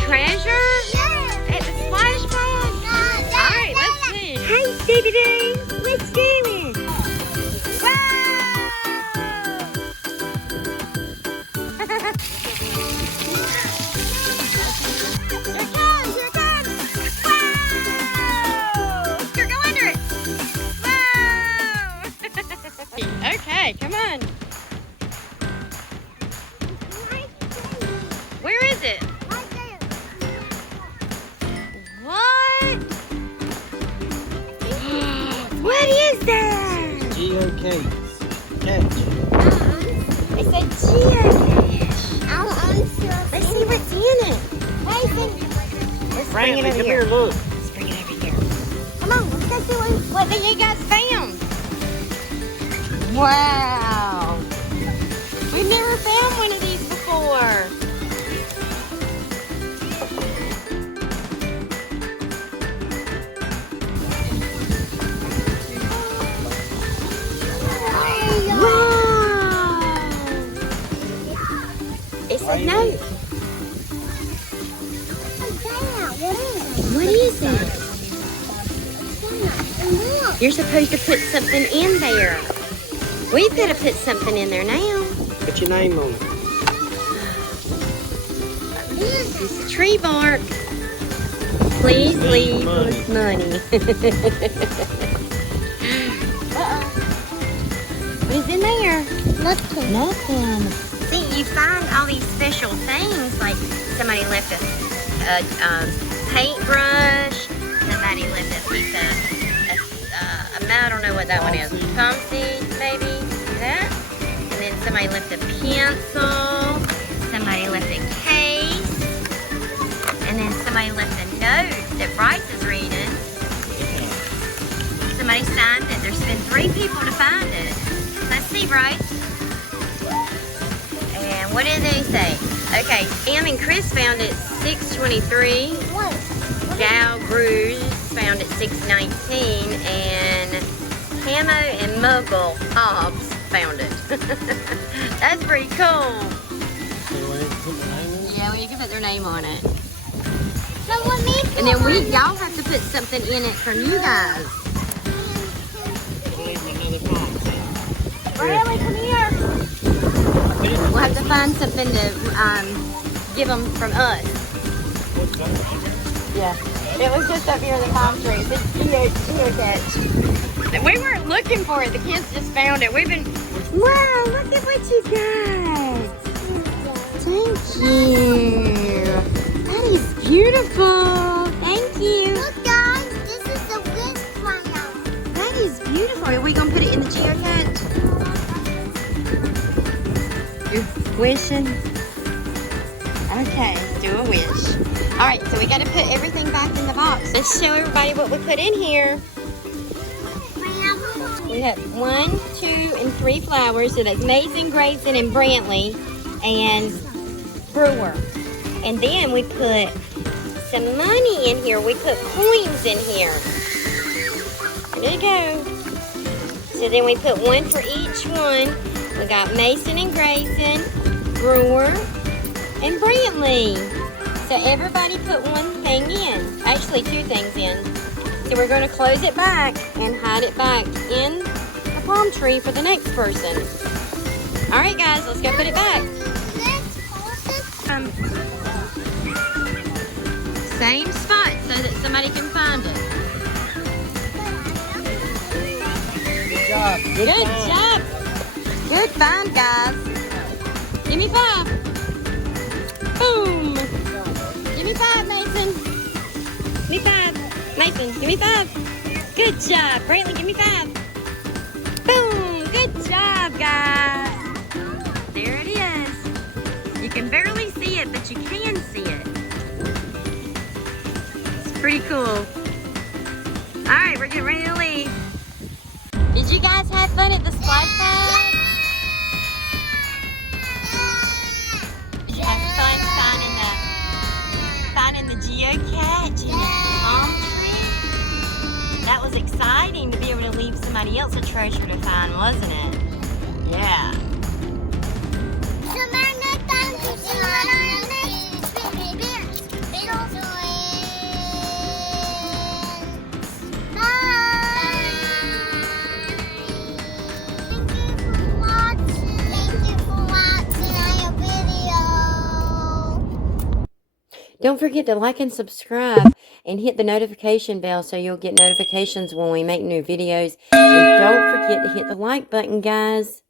treasure? At the splash pad? Alright, let's see. Hey, Stevie D, what's doing? Okay, come on. Where is it? Right there. What? What is that? Geo Cashe. It's a Geo Cashe. Let's see what's in it. Let's bring it over come here. here, look. Let's bring it over here. Come on, let's go see what you guys found. Wow. We've never found one of these before. Wow. It's a note. What is it? You're supposed to put something in there. We've got to put something in there now. Put your name on it. It's a tree bark. Please leave us money. Uh-oh. What is in there? Nothing. See, you find all these special things, like somebody left a paintbrush, somebody left a piece of, I don't know what that one is, palm seed, maybe, see that? And then somebody left a pencil, somebody left a case, and then somebody left a note that Bryce is reading. Somebody signed it. There's been 3 people to find it. Let's see, Bryce. And what did they say? Okay, Sam and Chris found it 623. Gal Bruce found it 619, and Camo and Muggle Hobbs found it. That's pretty cool. Yeah, well, you can put their name on it. And then y'all have to put something in it from you guys. Bradley, come here. We'll have to find something to give them from us. Yeah, it was just up here in the palm trees. It's Geo Cashe. We weren't looking for it. The kids just found it. We've been. Wow! Look at what you got. Thank you. That is beautiful. Thank you. Look, guys, this is the wish trial. That is beautiful. Are we gonna put it in the Geo Cashe? You're wishing. Okay, do a wish. All right, so we got to put everything back in the box. Let's show everybody what we put in here. We have 1, 2, and 3 flowers. So that's Mason, Grayson, and Brantley, and Brewer. And then we put some money in here. We put coins in here. There you go. So then we put 1 for each one. We got Mason and Grayson, Brewer, and Brantley. So everybody put 1 thing in. Actually, 2 things in. So we're going to close it back and hide it back in the palm tree for the next person. All right, guys, let's go put it back. Same spot so that somebody can find it. Good job. Good job. Good find, guys. Give me 5. Boom. Give me 5, Mason. Give me 5. Mason, give me 5. Good job. Brantley, give me 5. Boom. Good job, guys. There it is. You can barely see it, but you can see it. It's pretty cool. All right, we're getting ready to leave. Did you guys have fun at the splash pad? Did you have fun finding the Geo Cashe in the palm tree? That was exciting to be able to leave somebody else a treasure to find, wasn't it? Yeah. Don't forget to like and subscribe and hit the notification bell so you'll get notifications when we make new videos. And don't forget to hit the like button, guys.